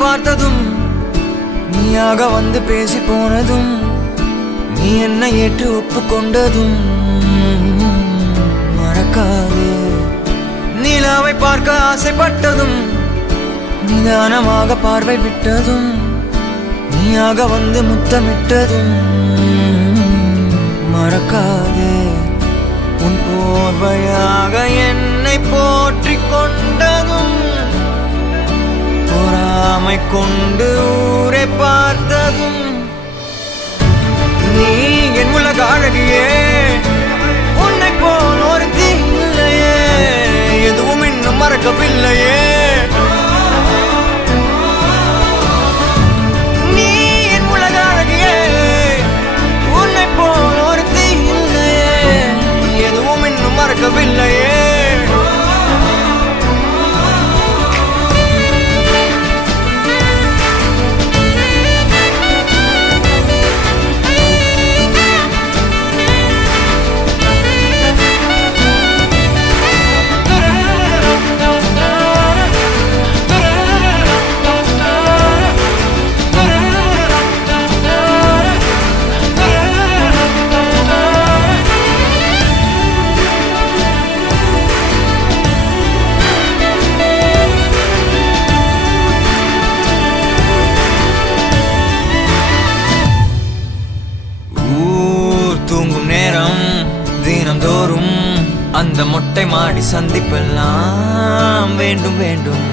பார்த்ததும் நீயாக வந்து பேசி போனதும் நீ என்னை ஏற்று ஒப்புக்கொண்டதும் மறக்காதே. நிலாவை பார்க்க ஆசைப்பட்டதும் நிதானமாக பார்வை விட்டதும் நீயாக வந்து முத்தமிட்டதும் மறக்காதே. உன் போர்வையாக என்னை போற்றிக் கொண்டதும் பொறாமை கொண்டு ஊரை பார்த்ததும் நீ என் உலக அழகியே. உன்னை போல் ஒரு தீல்லையே, எதுவும் இன்னும் மறக்கவில்லையே. நீ என் உலக அழகியே, உன்னை போல் ஒரு தீல்லையே, எதுவும் இன்னும் மறக்கவில்லையே. தினம்தோறும் அந்த மொட்டை மாடி சந்திப்பெல்லாம் வேண்டும் வேண்டும்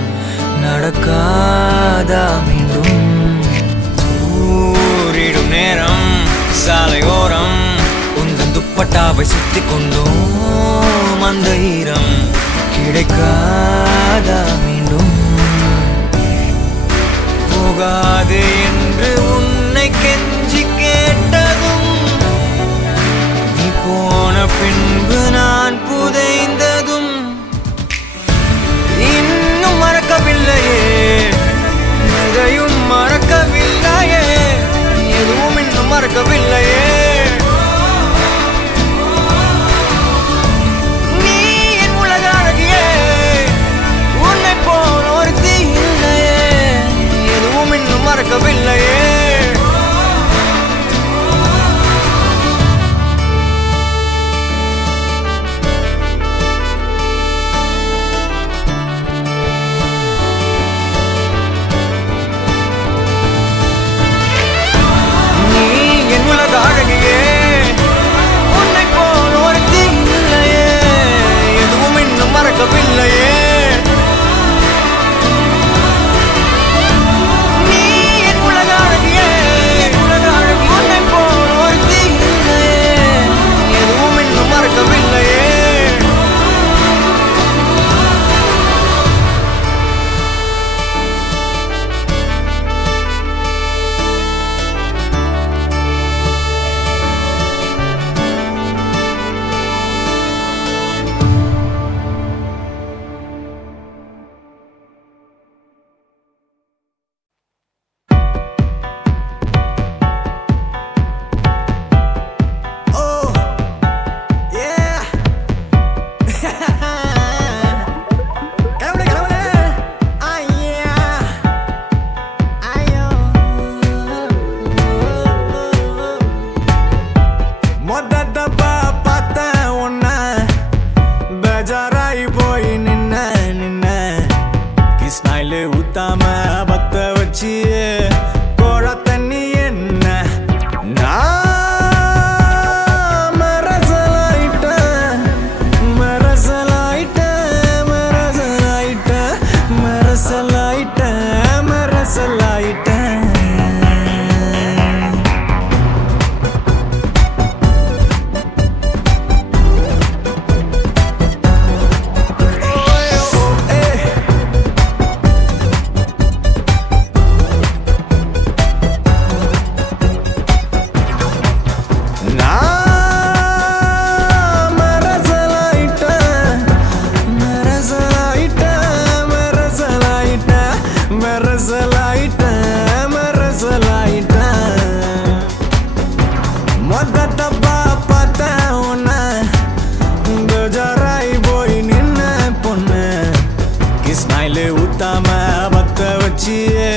நடக்காதா மீண்டும். ஊரிடும் நேரம் சாலையோரம் உந்தன் துப்பட்டாவை சுத்தி கொண்டோம், அந்த ஈரம் கிடைக்காதா மீண்டும். போகாது என்று உன்னை கெஞ்சி கேட்டதும் போன பின்பு நான் புதைந்ததும் இன்னும் மறக்கவில்லையே. எதையும் மறக்கவில்லையே, எதுவும் இன்னும் மறக்கவில்லையே. நீ என் உலக அழகியே, உன்னை போல் ஒரு தீல்லையே, எதுவும் இன்னும் மறக்கவில்லையே. அழகியே, உன்னை போல் ஒரு தீல்லையே, எதுவும் இன்னும் மறக்கவில்லையே. நீ என் உலக அழகியே, உன்னை போல் ஒரு தீல்லையே, எதுவும் இன்னும் மறக்கவில்லையே. ஸ்மைலே ஊத்தாம பத்த வச்சியே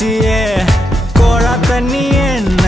பூச்சியே கோழா தண்ணி என்ன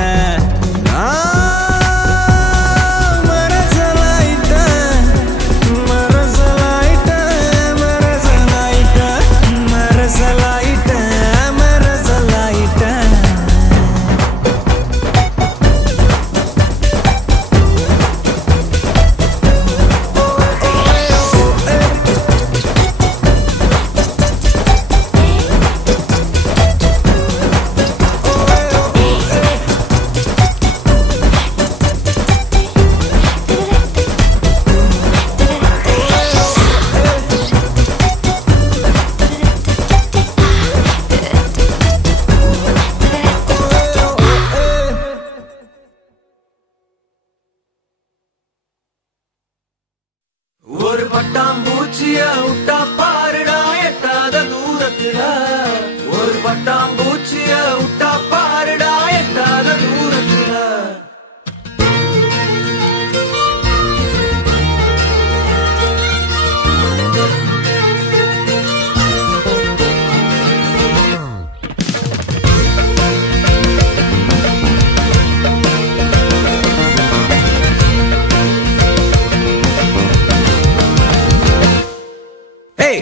ஒரு பட்டாம்பூச்சிய விட்டா பாருடா எட்டாத தூரத்துல ஒரு பட்டாம்பூச்சிய விட்டா பாருடா எட்டாத தூரத்துல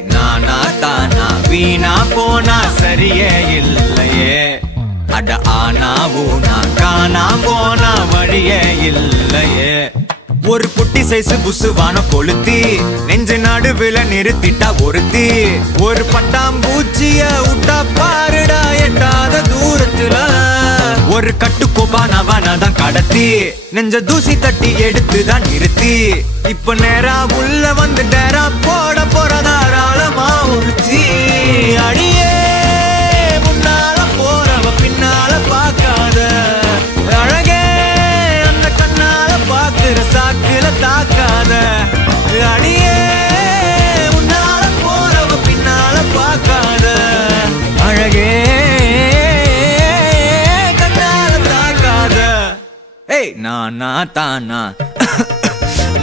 நானா தானா வீணா போனா சரியே இல்லையே அட ஆனா ஊனா காணா போனா வழியே இல்லையே ஒரு குட்டி சைஸ் புசுவான கொளுத்தி நெஞ்சு நடுவில் நிறுத்திட்டா ஒருத்தி ஒரு பட்டாம்பூச்சிய விட்டா பாருடா எட்டாத தூரத்துல ஒரு கட்டுக்கோபானவனாதான் கடத்தி நெஞ்ச தூசி தட்டி எடுத்துதான் நிறுத்தி இப்ப நேரா உள்ள வந்து டேரா போட போறதாராளமா உறுத்தி அடியே முன்னால போறவ பின்னால பாக்காத அழகே அந்த கண்ணால பாக்குற சாக்குல தாக்காத அடியே முன்னால போறவ பின்னால பாக்காத அழகே நானா தானா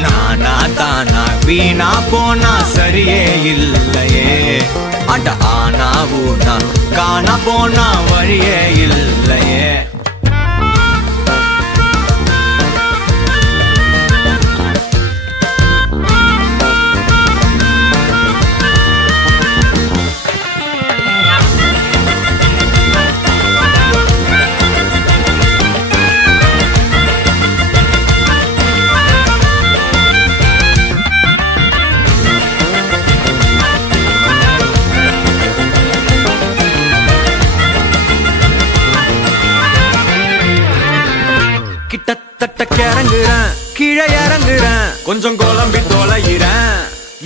நானா தானா வீணா போனா சரியே இல்லையே அட ஆனா ஊனா காணா போனா வழியே இல்லையே கிட்டத்தட்ட கிறங்குறேன் கீழே இறங்குறேன் கொஞ்சம் குழம்பி தொலைகிறேன்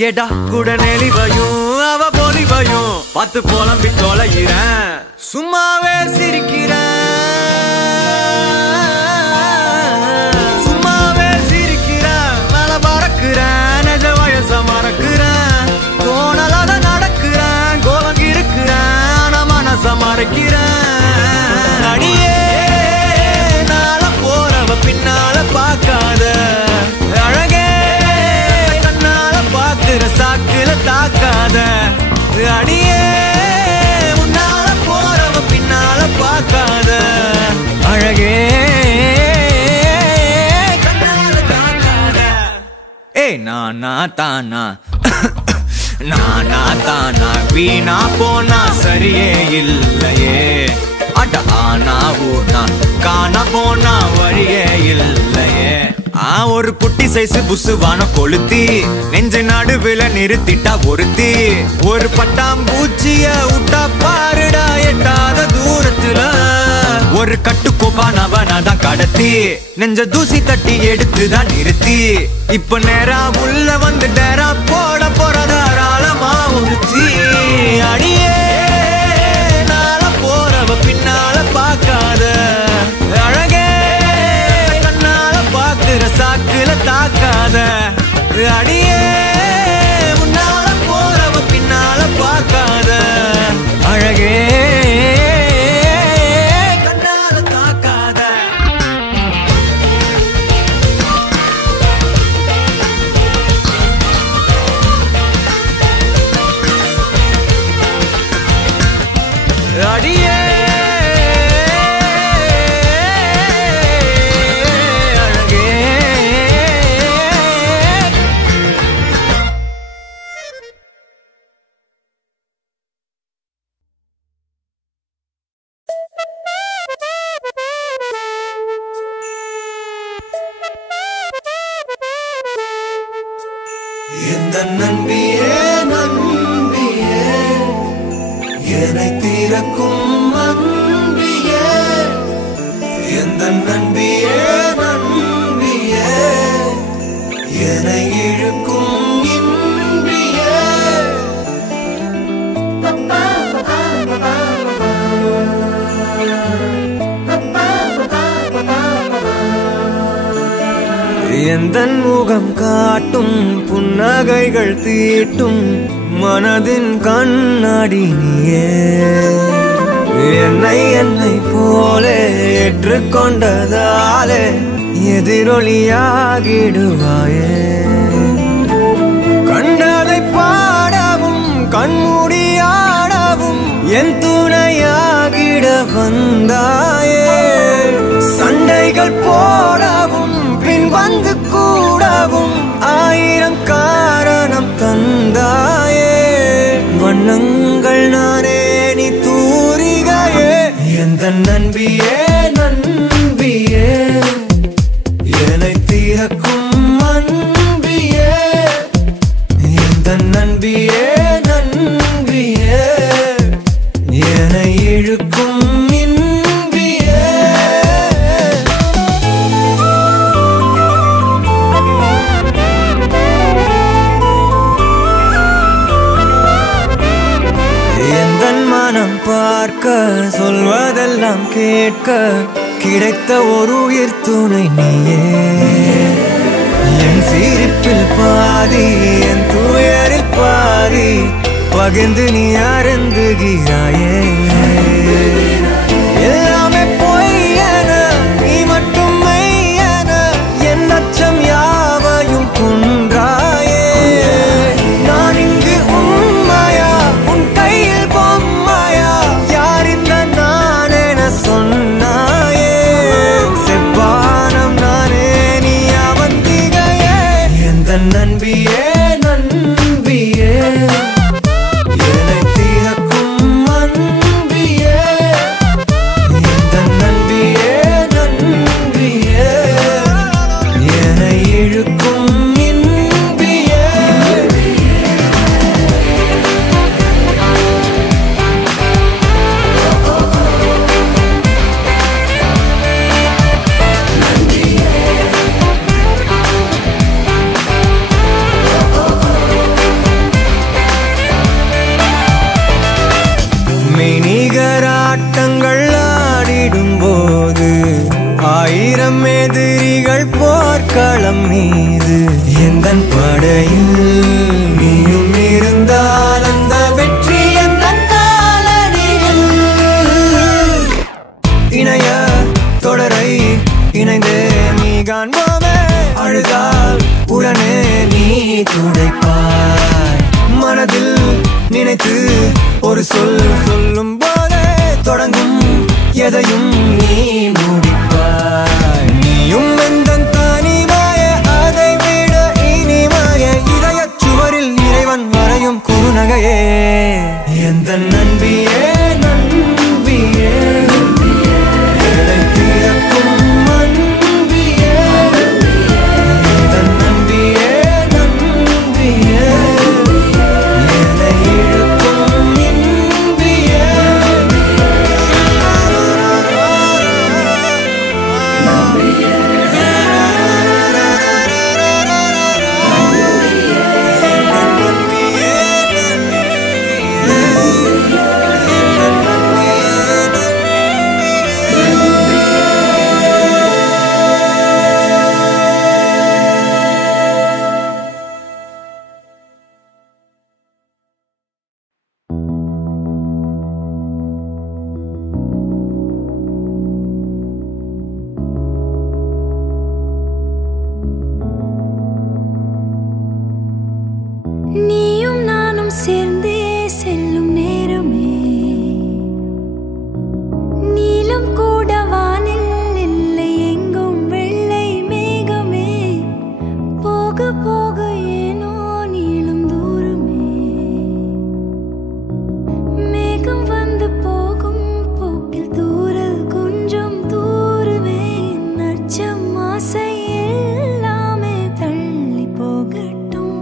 எடா கூட நெளிவையும் அவ பொலிவையும் பார்த்து புலம்பி தொலைகிறேன் சும்மாவே சிரிக்கிறேன் சும்மாவே சிரிக்கிறேன் மேல பறக்குறேன் நெஜ வயச மறக்குறேன் தோணலாத நடக்கிறேன் கோலம் இருக்கிறேன் ஆனா மனச மறைக்கிறேன் அடியே பின்னால பாக்காத அழகே கண்ணால பாக்குற சாக்குல தாக்காத அடியே முன்னால போறவ பின்னால பாக்காத அழகே கண்ணால தாக்காத நானா தானா நானா தானா வீணா போனா சரியே இல்லையே அட ஆனா ஊனா காணா போனா வழியே இல்லையே ஒரு குட்டி சைஸ் புசுவான கொளுத்தி நெஞ்சு நடுவில் நிறுத்திட்டா ஒருத்தி ஒரு பட்டாம்பூச்சிய விட்டா பாருடா எட்டாத தூரத்துல ஒரு கட்டுக்கோபானவனாதான் கடத்தி நெஞ்ச தூசி தட்டி எடுத்துதான் நிறுத்தி இப்ப நேரா உள்ள வந்து டேரா போட போறதாராளமா உறுத்தி அடியே நாள போறவ பின்னால பாக்காத அழகே கண்ணால பாக்குற சாக்குல தாக்காத அடியே முன்னால போறவ பின்னால பாக்காத அழகே கண்ணால தாக்காத அடியே எந்த நம்பியே நம்பியே என்னை தீரக்கும் அன்பியே எந்த நம்பியே நம்பியே என்னை இழுக்கும் இன்பியே எந்தன் முகம் காட்டும் புன்னகைகள் தீட்டும் மனதின் கண்ணாடி நீயே என்னை போலே ஏற்றுக்கொண்டதாலே எதிரொலியாகிடுவாயே கண்டதை பாடவும் கண்மூடியாடவும் என் துணையாகிட வந்தாயே சண்டைகள் போடவும் பின் வந்து கூடவும் ஆயிரம் காரணம் தந்தாயே வண்ணங்கள் நானே நீ தூரிகையே எந்த நன்பியே நன்பியே என்னை தீரக்கும் அன்பியே எந்த நன்பியே நன்பியே என்னை இழுக்கும் இன்பியே எந்தன் மனம் பார்க்க சொல்வதெல்லாம் கேட்க கிடைத்த ஒரு உயிர் துணை நீயே என் சிரிப்பில் பாதி என் துயரில் பாதி பகிர்ந்து நீ அருந்துகிறாயே எல்லாமே பொய்யென நீ மட்டும் மெய்யென என் அச்சம் யாவையும் கொன்றாயே நான் இங்கு உண்மையா உன் கையில் பொம்மையா யார் இந்த நான் என சொன்னாயே செவ்வானம் நானே நீ அவந்திகையே எந்த நன்பியே நன்பியே என்னை தீரக்கும் அன்பியே எந்த நன்பியே நன்பியே என்னை இழுக்கும் இன்பியே மெய்நிகராட்டங்கள் ஆடிடும் போது ஆயிரம் எதிரிகள் போர்க்களம் மீது எந்தன் படையில் நீயும் இருந்தால் அந்த வெற்றி எந்தன் காலடியில் இணைய தொடரை இணைந்தே நீ காண்போமே அழுதால் உடனே நீ துடைப்பாய் மனதில் நினைத்து ஒரு சொல் சொல்லும் போதே தொடங்கும் எதையும் நீ முடிப்பாய் நீயும் எந்தன் தனிமாய அதை விட இனிமாய இதயச் சுவரில் இறைவன் வரையும் குறுநகையே எந்த நன்பியே நன்பியே என்னை தீரக்கும் அன்பியே எந்த நன்பியே நன்பியே என்னை இழுக்கும் இன்பியே நீயும் நானும் சேர்ந்தே செல்லும் நேரமே நீலம் கூட வானில் இல்லை எங்கும் வெள்ளை மேகமே போக போக ஏனோ நீளும் தூரமே மேகம் வந்து போகும் போக்கில் தூரல் கொஞ்சம் தூரமே நச்சம் ஆசை எல்லாமே தள்ளி போகட்டும்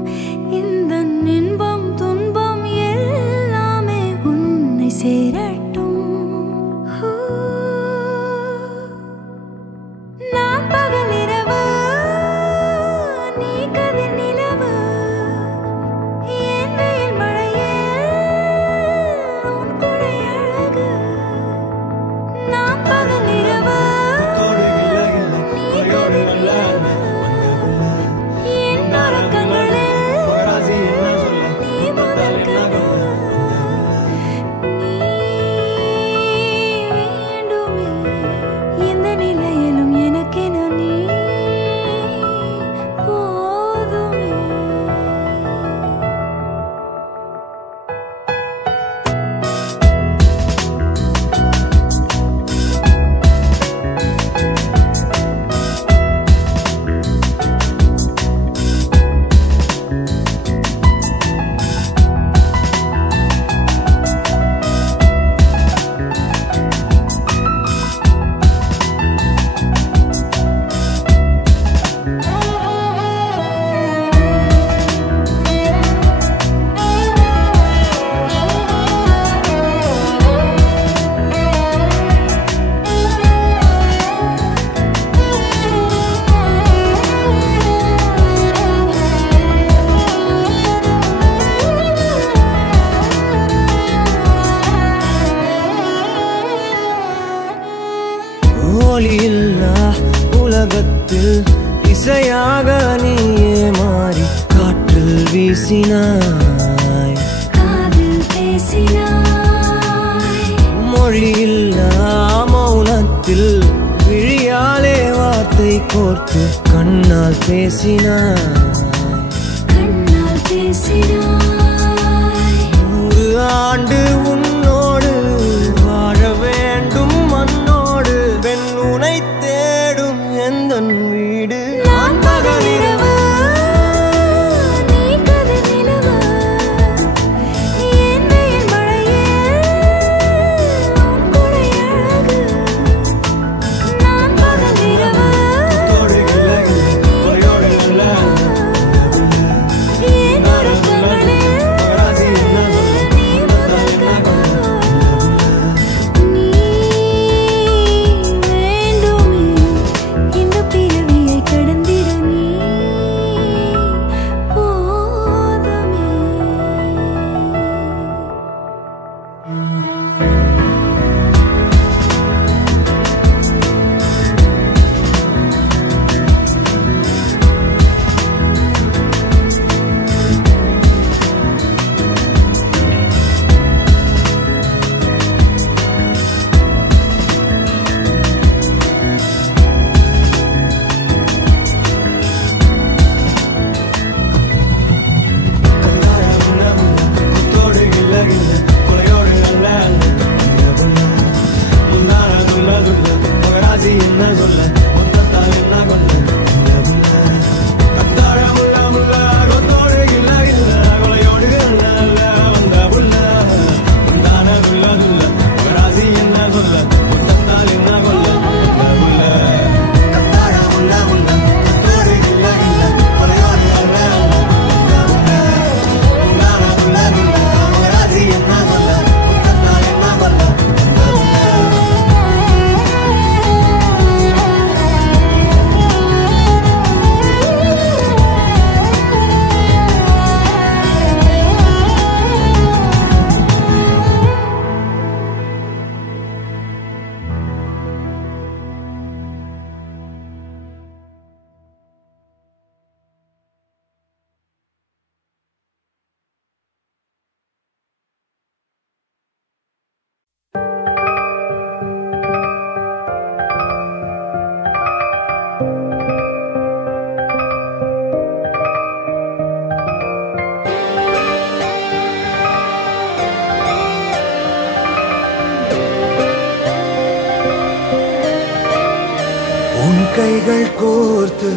மௌனத்தில் இசையாக நீயே மாறி காற்றில் வீசினாய், காதில் பேசினாய். மொழியில்லா மௌனத்தில் விழியாலே வார்த்தை கோர்த்து கண்ணால் பேசினாய், கண்ணால் பேசினாய். 100 ஆண்டு உன்னோடு வாழ வேண்டும் மண்ணோடு பெண் உனை தேடும் எந்தன் வீடு. நான் பகலிரவு, நீ கதிர் நிலவு. என் வெயில் மழையில் உன் கொடை அழகு. நான் பகலிரவு, என் உறக்கங்களில் நீ முதல் கனவு. நீ வேண்டுமே இந்த பிறவியை கடந்திட நீ போதுமே. உன் கைகள் கோர்த்து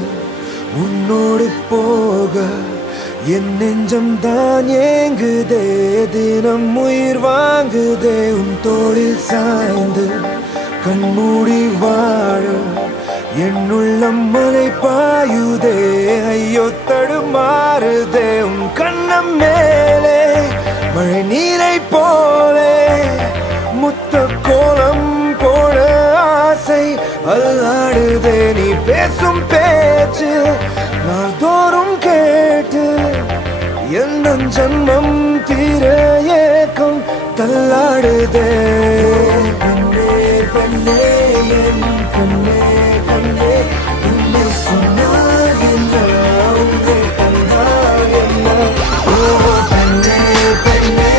உன்னோடு போக என் நெஞ்சம் தான் ஏங்குதே, தினம் உயிர் வாங்குதே. உன் தோளில் சாய்ந்து கண்மூடி வாழ என் உள்ளம் மலை பாயுதே, ஐயோ தடுமாறுதே. உன் கண்ணம் மேலே மழை நீரை போலே முத்த கோலம் போட ஆசை அல்லாடுதே. நீ பேசும் பேச்சு நாள்தோறும் கேட்டு என் ஜன்மம் தீர ஏக்கம் தள்ளாடுதே. கண்ணே கண்ணே என் கண்ணே கண்ணே உன்னை சொன்னால் என்ன, உன்னை கண்டால் என்ன. ஓ கண்ணே கண்ணே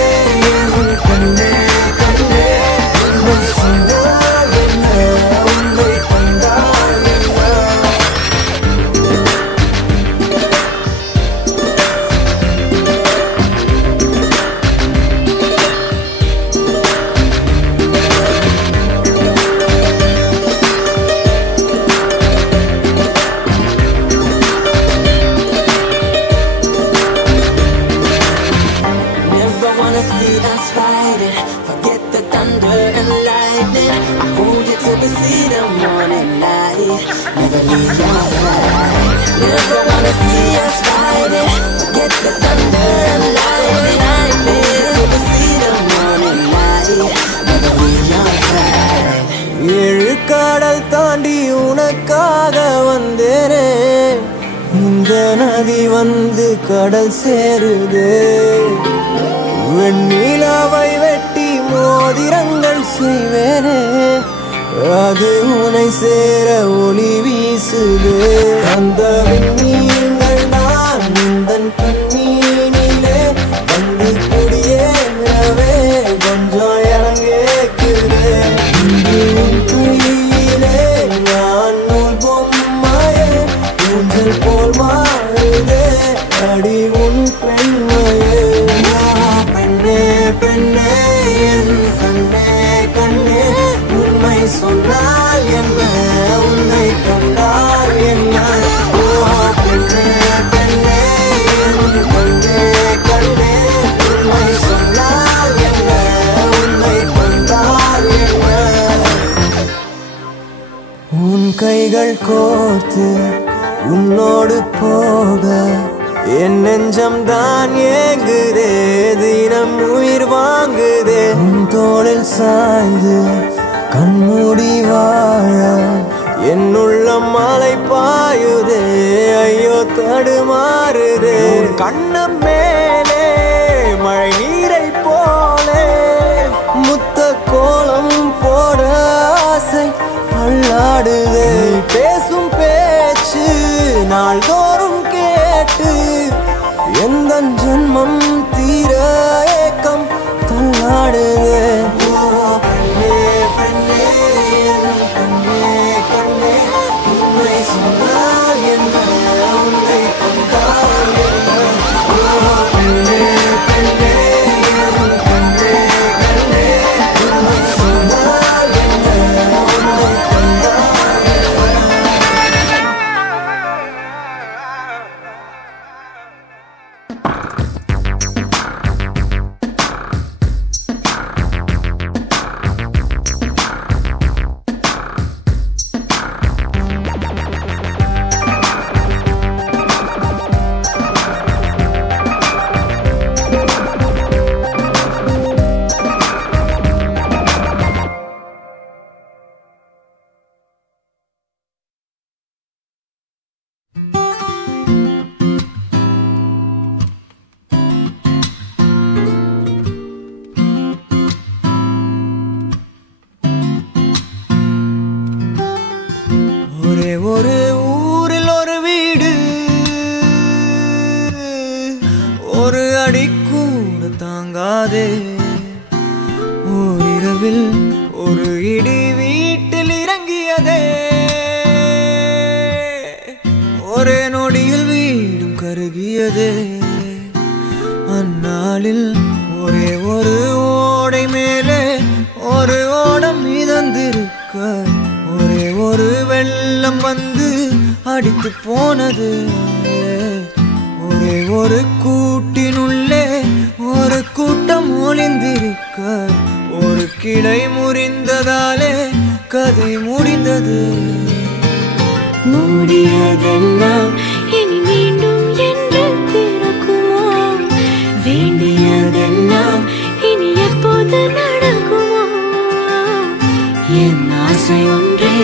என் கண்ணே கண்ணே உன்னை சொன்னால் என்ன, உன்னை கண்டால் என்ன. ஏழு கடல் தாண்டி உனக்காக வந்தேனே, இந்த நதி வந்து கடல் சேருதே. வெண்ணிலாவை வெட்டி மோதிரங்கள் செய்வேனே, அது உனை சேர ஒளி வீசுது. அந்த விண்மீன்கள் நான் உந்தன் கண்ணீனிலே வந்து குடியேறவே கொஞ்சம் இறங்கேக்குது. உன் கையிலே நான் நூல் பொம்மையே ஊஞ்சல் போல் மாறுதே அடி உன் பெண்மையே. பெண்ணே பெண்ணே என் கண்ணே கண்ணே உண்மை சொன்னால் என்ன உன்னை கண்டால் என்ன. பெண்ணே பெண்ணே என் கண்ணே கண்ணே உண்மை சொன்னால் என்ன உன்னை கண்டால் என்ன. உன் கைகள் கோர்த்து உன்னோடு போக என் நெஞ்சம் தான் ஏங்குதே தினம் உயிர் வாங்குதே. உன் தோளில் சாய்ந்து கண்மூடி வாழ என் உள்ளம் மலை பாயுதே ஐயோ தடுமாறுதே. கண்ணு மேலே மழை நீரை போலே முத்த கோலம் போட ஆசை அல்லாடுதே. பேசும் பேச்சு நாள்தோறும் கேட்டு எந்த ஜென்மம் தீர ஏக்கம் தள்ளாடுதே. பெண்ணே பெண்ணே என் கண்ணே கண்ணே உண்மை சொன்னால் என்ன உன்னை கண்டால் என்ன. பெண்ணே பெண்ணே என் கண்ணே கண்ணே உண்மை சொன்னால் என்ன உன்னை கண்டால் என்ன. ஒரே ஒரு ஊரில் ஒரு வீடு ஒரு அடி கூட தாங்காதே. ஓரிரவில் ஒரு இடி வீட்டில் இறங்கியதே. ஒரே நொடியில் வீடும் கருகியதே. அந்நாளில் ஒரே ஒரு ஓடை மேலே ஒரு ஓடம் மிதந்திருக்க ஒரே ஒரு வெள்ளம் வந்து அடித்து போனது. ஒரே ஒரு கூட்டினுள்ளே ஒரு கூட்டம் ஒளிந்திருக்க ஒரு கிளை முறிந்ததாலே கதை முடிந்தது. மூடியதெல்லாம் இனி மீண்டும் என்று திறக்குமோ? வேண்டியதெல்லாம் இனி எப்போது நடக்குமோ? என் ஆசை ஒன்றே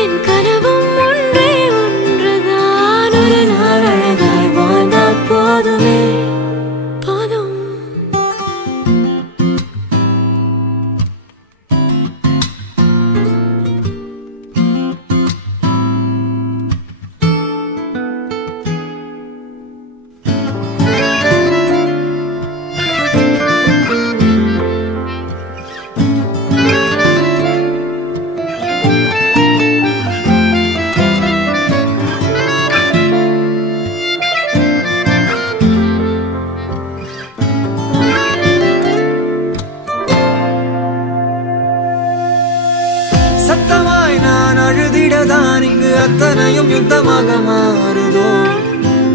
என் கனவும் ஒன்றே ஒன்றுதான். ஒரு நாள் அழகாய் வாழ்ந்தால் போதுமே போதும். சத்தமாய் நான் அழுதிடதான் இங்கு அத்தனையும் யுத்தமாக மாறுதோ.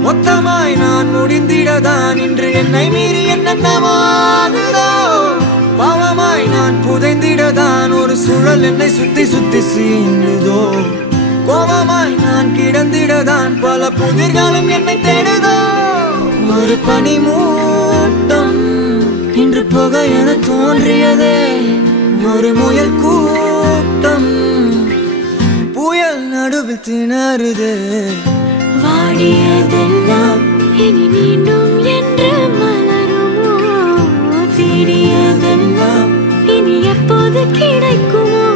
மொத்தமாய் நான் முடிந்திடதான் இன்று என்னை மீறி என்னென்னமாகுதோ. பாவமாய் நான் புதைந்திடதான் ஒரு சுழல் என்னை சுத்தி சுத்தி சீண்டுதோ. கோபமாய் நான் கிடந்திடதான் பல புதிர்களும் என்னை தேடுதோ. ஒரு பனி மூட்டம் இன்று புகை என தோன்றியதே. ஒரு முயல் கூட்டம் புயல் நடுவில் திணறுதே. வாடியதெல்லாம் இனி மீண்டும் என்று மலருமோ? தேடியதெல்லாம் இனி எப்போது கிடைக்குமோ?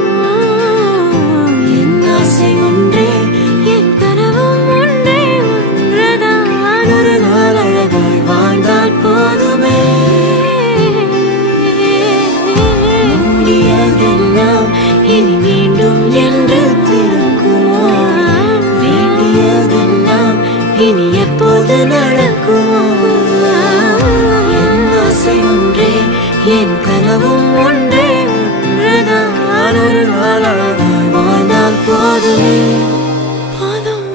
நடக்குமோ என் ஆசை ஒன்றே என் கனவும் ஒன்றே ஒன்றுதான் ஒரு நாளாக வாழ்ந்தால் போதுமே போதும்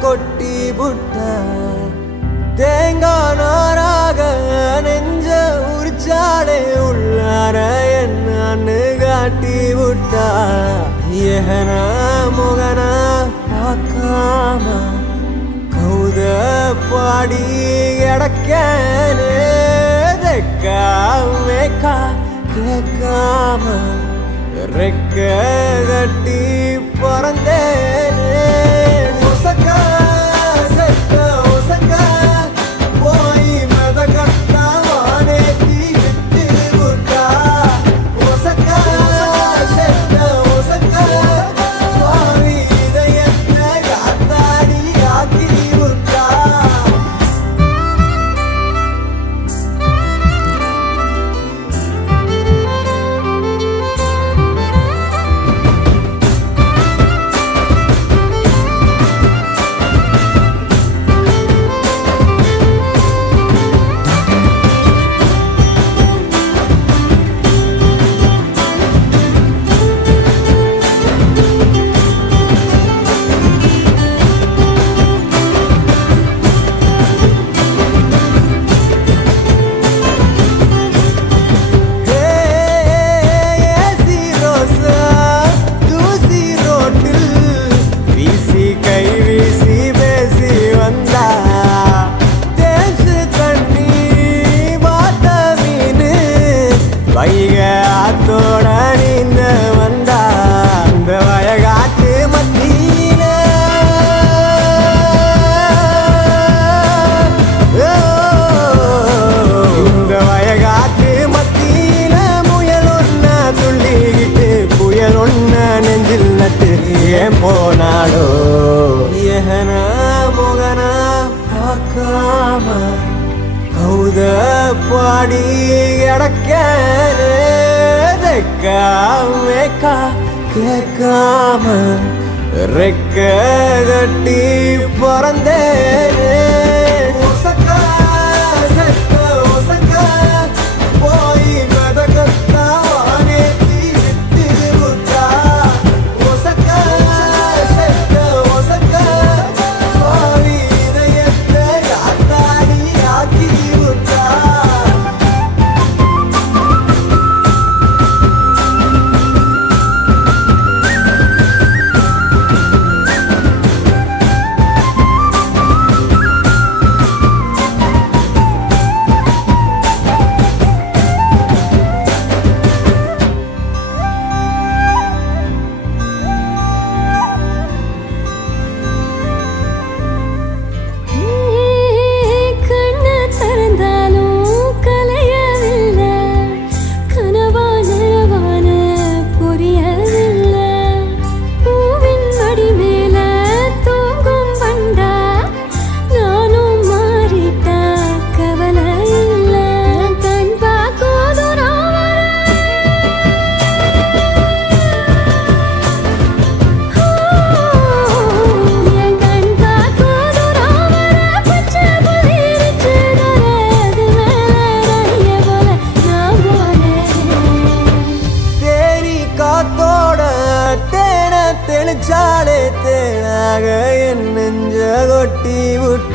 கொட்டி புட்ட தேங்காய் நாராக நெஞ்ச உரிச்சாலே உள்ளார என்னன்னு காட்டி விட்டா ஏன முகன பார்க்காம கௌத பாடி கிடக்கே தெக்கா மேக்கா கேட்காம ரெக்க கட்டி பறந்தேனே போனாலோ ஏன முகன பார்க்காம கௌத பாடி கிடக்கே தெக்கா மேக்கா கேட்காம ரெக்க கட்டி பறந்தேனே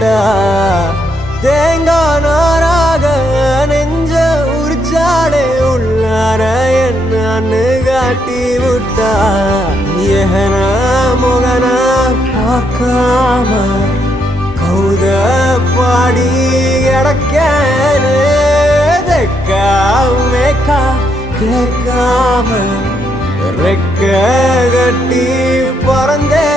விட்டா தேங்காய் நாராக நெஞ்ச உரிச்சாலே உள்ளார என்னன்னு காட்டி விட்டா ஏன முகன பார்க்காம கௌத பாடி கிடக்கேனே மேக்கா கேட்காம ரெக்க கட்டி பறந்தே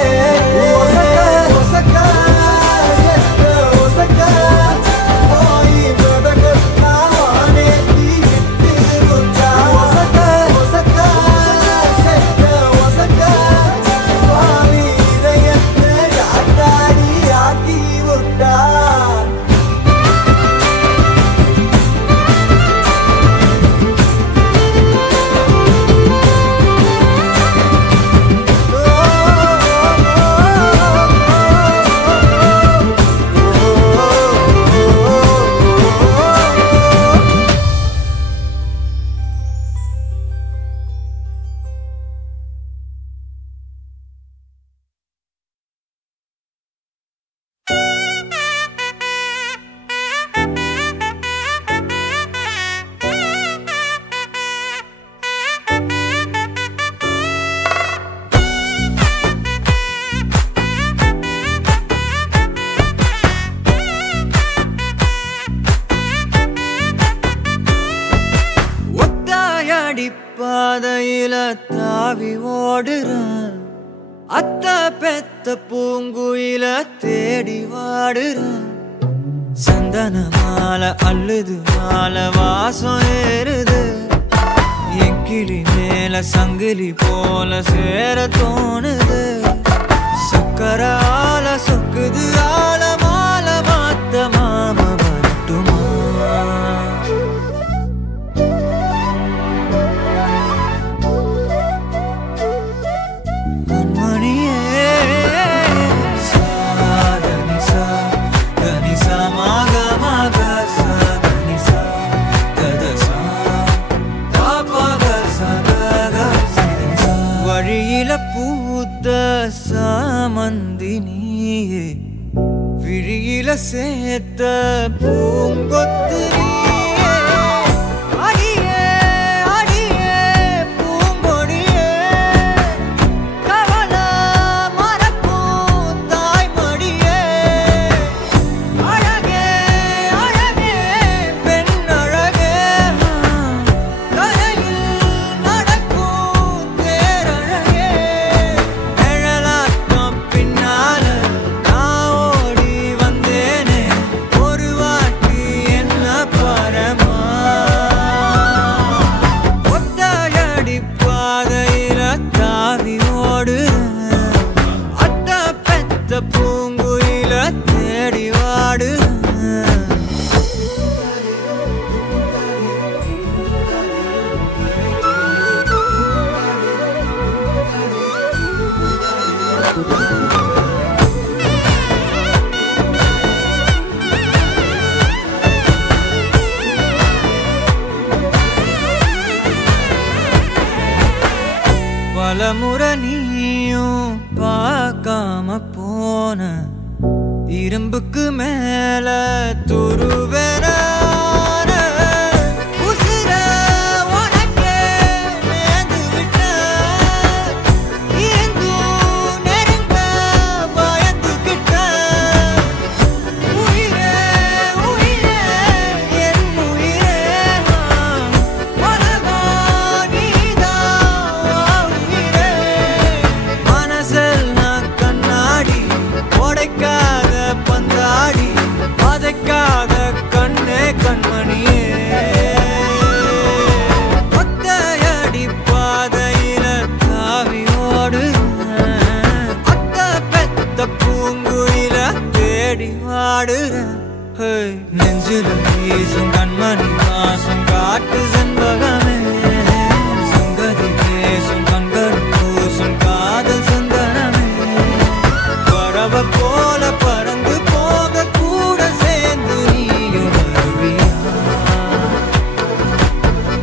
பாதையில தாவி ஓடுறான் அத்த பெத்த பூங்குயில தேடி வாடுறான் சந்தன மாலை அள்ளுது மாலை வாசம் ஏறுது என் கிளி மேல சங்கிலி போல சேர தோணுது சக்கர ஆல சொக்குது ஆல மாலை மாத்த மாம வரட்டுமா பூத்த சாமந்தி நீயே விழியில சேர்த்த பூங்கொத்து நீயே அடியே அடியே பூங்கொடியே கவல மறக்கும் தாய்மடியே அழகே அழகே பெண் அழகே கரையில் நடக்கும் தேரழகே பூங்குயில தேடி வாடு பலமுறை நீயும் பார்க்காம போன இரும்புக்கு மேல துருவேன உசிர உனக்கே மேந்து விட்ட எங்கும் நெருங்க பயந்துகிட்ட உயிரே உயிரே என் உயிரே உலகா நீதான் உயிரே மனசெல்லாம் கண்ணாடி உடைக்காத பந்தாடி வதைக்காத கண்ணே கண்மணியே ஒத்தையடி பாதையில தாவி ஓடு அத்த பெத்த பூங்குயில தேடி வாடுற நெஞ்சில வீசும் கண்மணி வாசம் காட்டு செண்பகமே சங்கதி பேசும் கண்கள் பூசும் காதல் சந்தனமே பறவை போல பறந்து போக கூட சேர்ந்து நீயும் வருவியா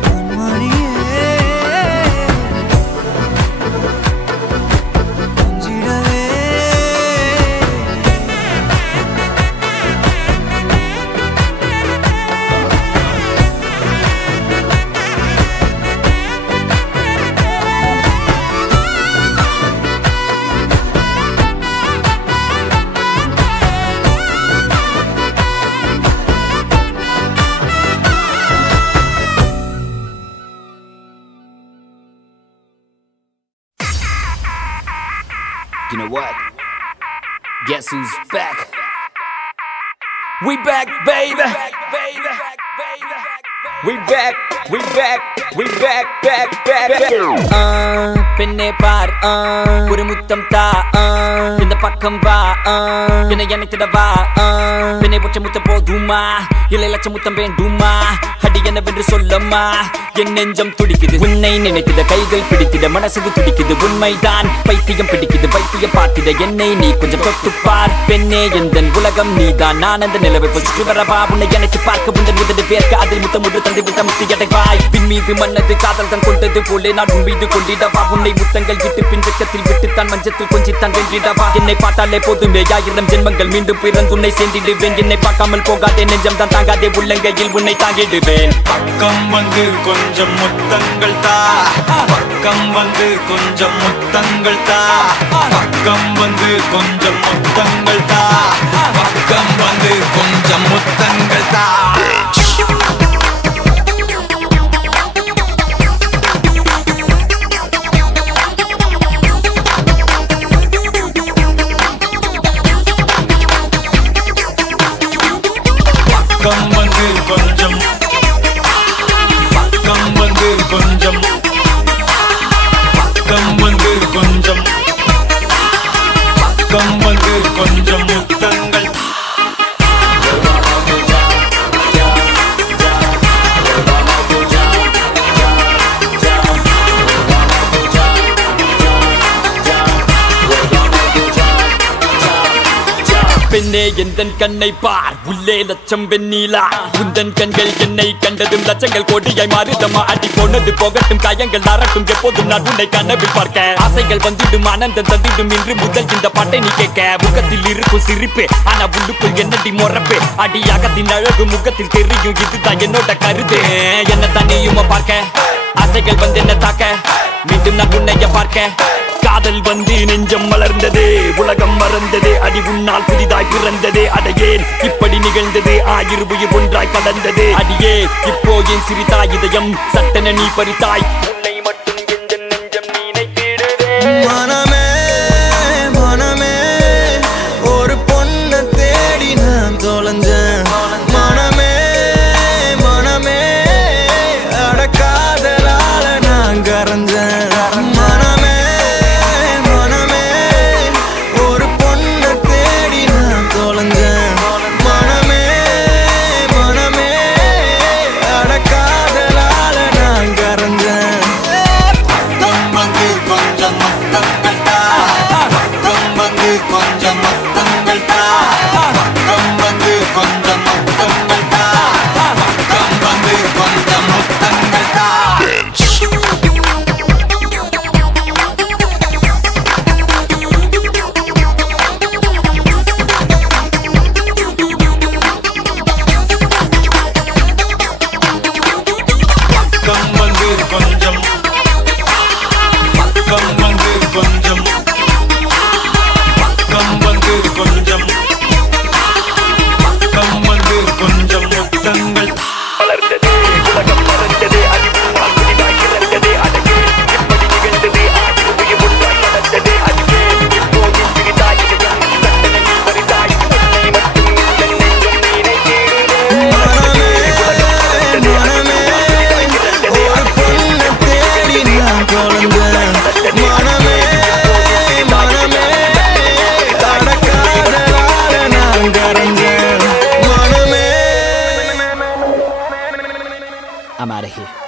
கண்மணியே கொஞ்சிடவே You know what? Guess who's back? We back, baby. We back, we back, we back, back, back. Pinne paar, pure muttam ta, inda pakkam va, pinne yanithida va, pinne pocha mutta poduma, illa lacha muttam venduma, hadi enna vendru sollama, en nengam tudikkudu, unnai nineithida kaigal pidithida, manasudhu tudikkudu, unmaithaan paithiyam pidikkudu, paithiyam paathida, ennai nee konjam thottu paar, penne endan ulagam needhaan, naan andha nilavai pochu varava, unnai yanithu paarka undan udadu verka, adil muttam odu thandu vittam mutiyadai, pin meedu mannathu kaadal than kontadu pole naan un meedu kondidava, unnai muttangal vittu pin vekkattil vittuthaan manjathil konjithaan vendridava, ennai paatale podume ஆயிரம் ஜென்மங்கள் மீண்டும் பிறந்து உன்னை சேர்ந்திடுவேன், என்னை பார்க்காமல் போகாதே நெஞ்சம் தான் தாங்காதே, உள்ளங்கையில் உன்னை தாங்கிடுவேன். பக்கம் வந்து கொஞ்சம் முத்தங்கள் தா, பக்கம் வந்து கொஞ்சம் முத்தங்கள் தா, பக்கம் வந்து கொஞ்சம் முத்தங்கள் தா, பக்கம் வந்து கொஞ்சம் முத்தங்கள் தா. பக்கம் வந்து கொஞ்சம், பக்கம் வந்து கொஞ்சம், பக்கம் வந்து கொஞ்சம், பக்கம் வந்து கொஞ்சம் முத்தங்கள். பெண்ணே எந்தன் கண்ணை பார், உள்ளே லட்சம் வெண்ணீலா, உந்தன் கண்கள் என்னை கண்டதும் லட்சங்கள் கோடியாய் மாறுதம்மா, அடி போனது போகட்டும், காயங்கள் நாரட்டும், எப்போதும் நான் உன்னை கனவில் பார்க்க, ஆசைகள் வந்துடும், ஆனந்தம் தந்திடும், இன்று முதல் இந்த பாட்டை நீ கேட்க, முகத்தில் இருக்கும் சிரிப்பு, ஆனா உள்ளுக்குள் என்னடி மொறப்பு, அடியாகத்தின் அழகு முகத்தில் தெரியும், இதுதான் என்னோட கருத்து, என்ன தண்ணியுமா பார்க்க, ஆசைகள் வந்து என்ன தாக்க, மீண்டும் நான் உன்னைய பார்க்க, காதல் வந்து நெஞ்சம் மலர்ந்தது, உலகம் மறந்தது, அடி உன்னால் புதிதாய் பிறந்தது, அடையேன் இப்படி நிகழ்ந்தது, ஆயிரம் உயிர் ஒன்றாய் கலந்தது, அடியே இப்போ என் சிரித்தாய் இதயம் சட்டென நீ பறித்தாய், உன்னை மட்டும் எந்த நெஞ்சம் நினைத்திடுதே. மனமே மனமே ஒரு பொண்ணை தேடி நான் தொலைஞ்சேன், மனமே மனமே அடக்காதலால நான் கரைஞ்சேன், மனமே மனமே ஒரு பொண்ணை தேடி நான் தொலைஞ்சேன், மனமே மனமே அடக்காதலால நான் கரைஞ்சேன். பக்கம் வந்து கொஞ்சம் முத்தங்கள் தா, பக்கம் வந்து கொஞ்சம் முத்தங்கள் தா, பக்கம் வந்து கொஞ்சம் முத்தங்கள் தா, பக்கம் வந்து கொஞ்சம் முத்தங்கள் தா. பக்கம் வந்து கொஞ்சம், பக்கம் வந்து கொஞ்சம், பக்கம் வந்து கொஞ்சம், பக்கம் வந்து கொஞ்சம் முத்தங்கள். மலர்ந்தது, உலகம் மறந்தது, அடி உன்னால் புதிதாய் பிறந்தது, அடையே இப்படி நிகழ்ந்தது, ஆயிரம் உயிர் ஒன்றாய் கலந்தது, அடியே இப்போ என் சிரித்தாய் இதயம் சட்டென நீ பறித்தாய், உன்னை மட்டும் எந்த நெஞ்சம் நினைத்திடுதே. மனமே மனமே ஒரு பொண்ணை தேடி நான் தொலைஞ்சேன், மனமே மனமே அடக்காதலால நான் கரைஞ்சேன், மனமே. I'm out of here.